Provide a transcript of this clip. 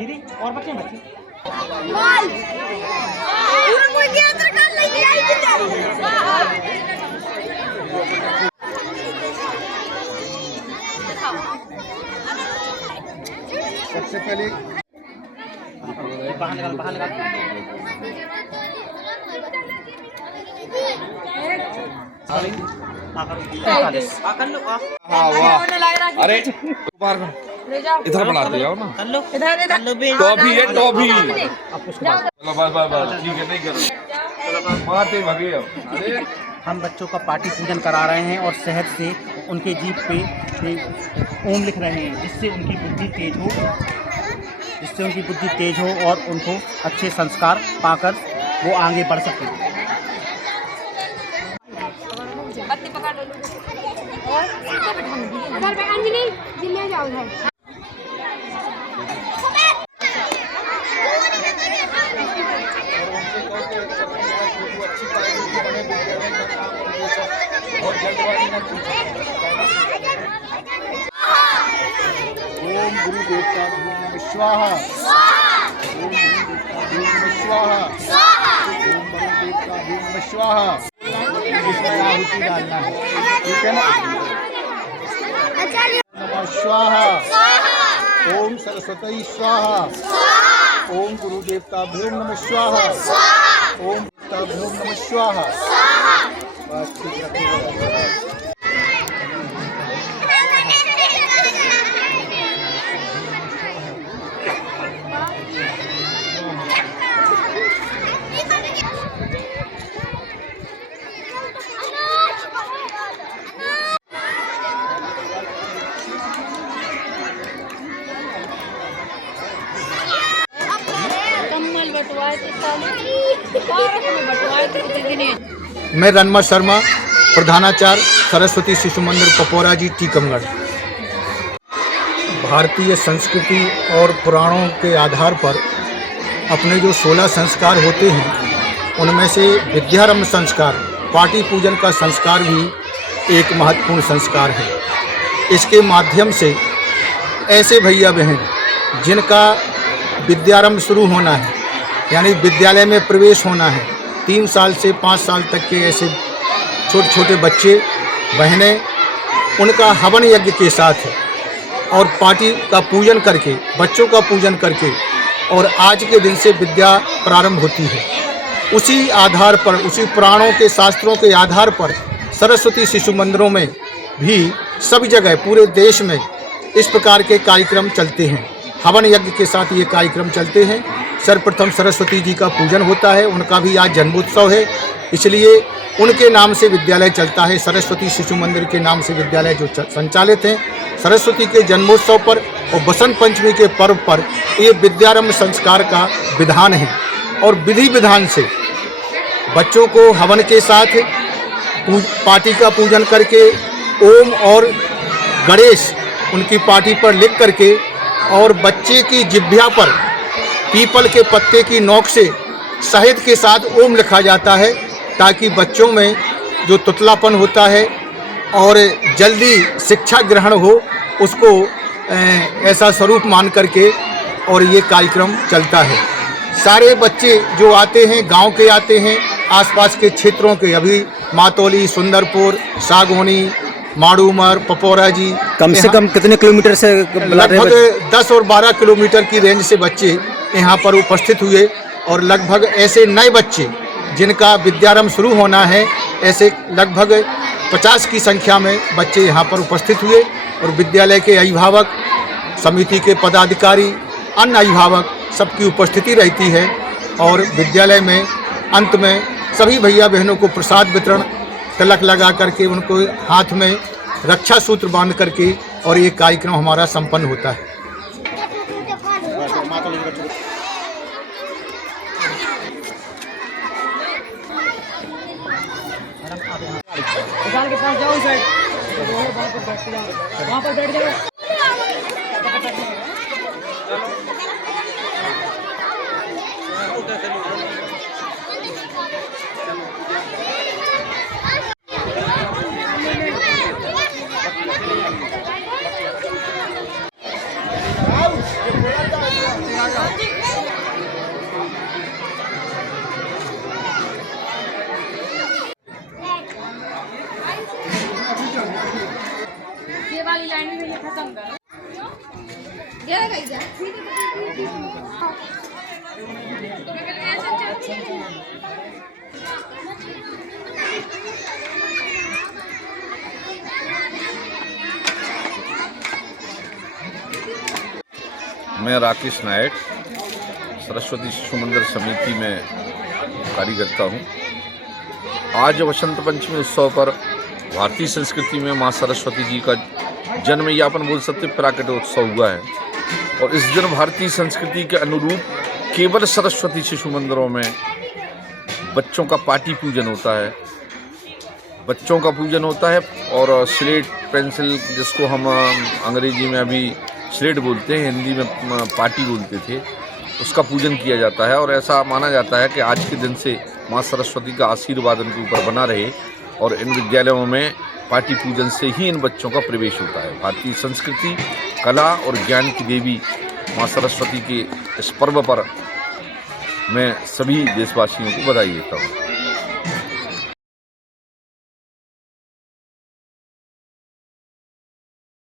दीदी और बच्चे बच्चे सबसे पहले बाहर निकाल हाँ वाह अरे इधर बनाते जाओ ना टॉफी है टॉफी चलो बस बस बस ठीक है नहीं करो मारते भगे अरे हम बच्चों का पार्टी पूजन करा रहे हैं और शहद से उनके जीभ पे ओम लिख रहे हैं जिससे उनकी बुद्धि तेज हो और उनको अच्छे संस्कार पाकर वो आगे बढ़ सके। ओम गुरु देवता भूम स्वाहा ओम स्वाहा ओम वरुण देवता भूम स्वाहा इसमें आहुति डालना है ठीक है ना नमः स्वाहा ओम सरस्वती स्वाहा ओम गुरु देवता भूम नमः स्वाहा ओम देवता भूम नमः स्वाहा बस ठीक रखिएगा। मैं रणमा शर्मा प्रधानाचार्य सरस्वती शिशु मंदिर पपोरा जी टीकमगढ़। भारतीय संस्कृति और पुराणों के आधार पर अपने जो 16 संस्कार होते हैं उनमें से विद्यारंभ संस्कार पाटी पूजन का संस्कार भी एक महत्वपूर्ण संस्कार है। इसके माध्यम से ऐसे भैया बहन जिनका विद्यारंभ शुरू होना है यानी विद्यालय में प्रवेश होना है 3 साल से 5 साल तक के ऐसे छोटे छोटे बच्चे बहनें उनका हवन यज्ञ के साथ और पाटी का पूजन करके बच्चों का पूजन करके और आज के दिन से विद्या प्रारंभ होती है। उसी आधार पर उसी पुराणों के शास्त्रों के आधार पर सरस्वती शिशु मंदिरों में भी सभी जगह पूरे देश में इस प्रकार के कार्यक्रम चलते हैं। हवन यज्ञ के साथ ये कार्यक्रम चलते हैं। सर्वप्रथम सरस्वती जी का पूजन होता है, उनका भी आज जन्मोत्सव है, इसलिए उनके नाम से विद्यालय चलता है। सरस्वती शिशु मंदिर के नाम से विद्यालय जो संचालित हैं, सरस्वती के जन्मोत्सव पर और बसंत पंचमी के पर्व पर ये विद्यारंभ संस्कार का विधान है और विधि विधान से बच्चों को हवन के साथ पाटी का पूजन करके ओम और गणेश उनकी पाटी पर लिख करके और बच्चे की जिह्वा पर पीपल के पत्ते की नोक से शहद के साथ ओम लिखा जाता है ताकि बच्चों में जो तुतलापन होता है और जल्दी शिक्षा ग्रहण हो उसको ऐसा स्वरूप मान करके और ये कार्यक्रम चलता है। सारे बच्चे जो आते हैं गांव के आते हैं, आसपास के क्षेत्रों के, अभी मातौली, सुंदरपुर, सागौनी, माड़ूमर, पपोरा जी कम से कम कितने किलोमीटर से? लगभग 10 और 12 किलोमीटर की रेंज से बच्चे यहाँ पर उपस्थित हुए और लगभग ऐसे नए बच्चे जिनका विद्यारंभ शुरू होना है ऐसे लगभग 50 की संख्या में बच्चे यहाँ पर उपस्थित हुए और विद्यालय के अभिभावक, समिति के पदाधिकारी, अन्य अभिभावक सबकी उपस्थिति रहती है और विद्यालय में अंत में सभी भैया बहनों को प्रसाद वितरण, तिलक लगा करके उनको हाथ में रक्षा सूत्र बांध करके और ये कार्यक्रम हमारा संपन्न होता है। के पास जाओ इस साइड, वहाँ पर बैठ जाओ। वाली लाइन में ये खत्म करो। मैं राकेश नायक सरस्वती शिशु मंदिर समिति में कार्य करता हूँ। आज वसंत पंचमी उत्सव पर भारतीय संस्कृति में माँ सरस्वती जी का जन्म या अपन बोल सकते प्राकट्य उत्सव हुआ है और इस दिन भारतीय संस्कृति के अनुरूप केवल सरस्वती शिशु मंदिरों में बच्चों का पाटी पूजन होता है। बच्चों का पूजन होता है और स्लेट पेंसिल, जिसको हम अंग्रेजी में अभी स्लेट बोलते हैं, हिंदी में पाटी बोलते थे, उसका पूजन किया जाता है। और ऐसा माना जाता है कि आज के दिन से माँ सरस्वती का आशीर्वाद उनके ऊपर बना रहे और इन विद्यालयों में पाटी पूजन से ही इन बच्चों का प्रवेश होता है। भारतीय संस्कृति, कला और ज्ञान की देवी माँ सरस्वती के इस पर्व पर मैं सभी देशवासियों को बधाई देता हूँ।